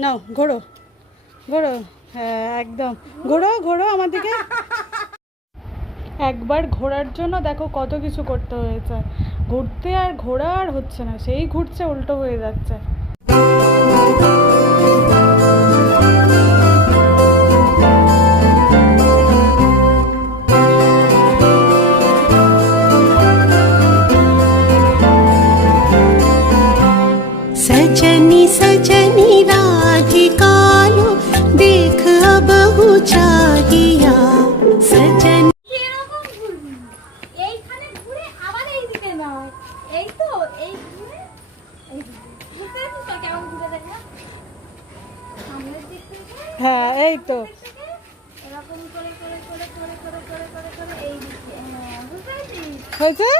নাও ঘোরো ঘোরো, হ্যাঁ একদম ঘোরো ঘোরো আমার দিকে। একবার ঘোরার জন্য দেখো কত কিছু করতে হয়েছে, ঘুরতে আর ঘোরা আর হচ্ছে না, সেই ঘুরছে উল্টো হয়ে যাচ্ছে। सजनी सजनी राधिकालो देख बहु चाहिया सजनी। এইখানে ঘুরে আবার এই দিকে নয়, এই তো এই ঘুরে এই ঘুরতে তো কেমন ঘুরে দেখা সামনের দিক থেকে, হ্যাঁ এই তো এরকম করে করে করে করে করে করে করে করে এই দিকে, হ্যাঁ বুঝতে পেরেছিস? হয়েছে।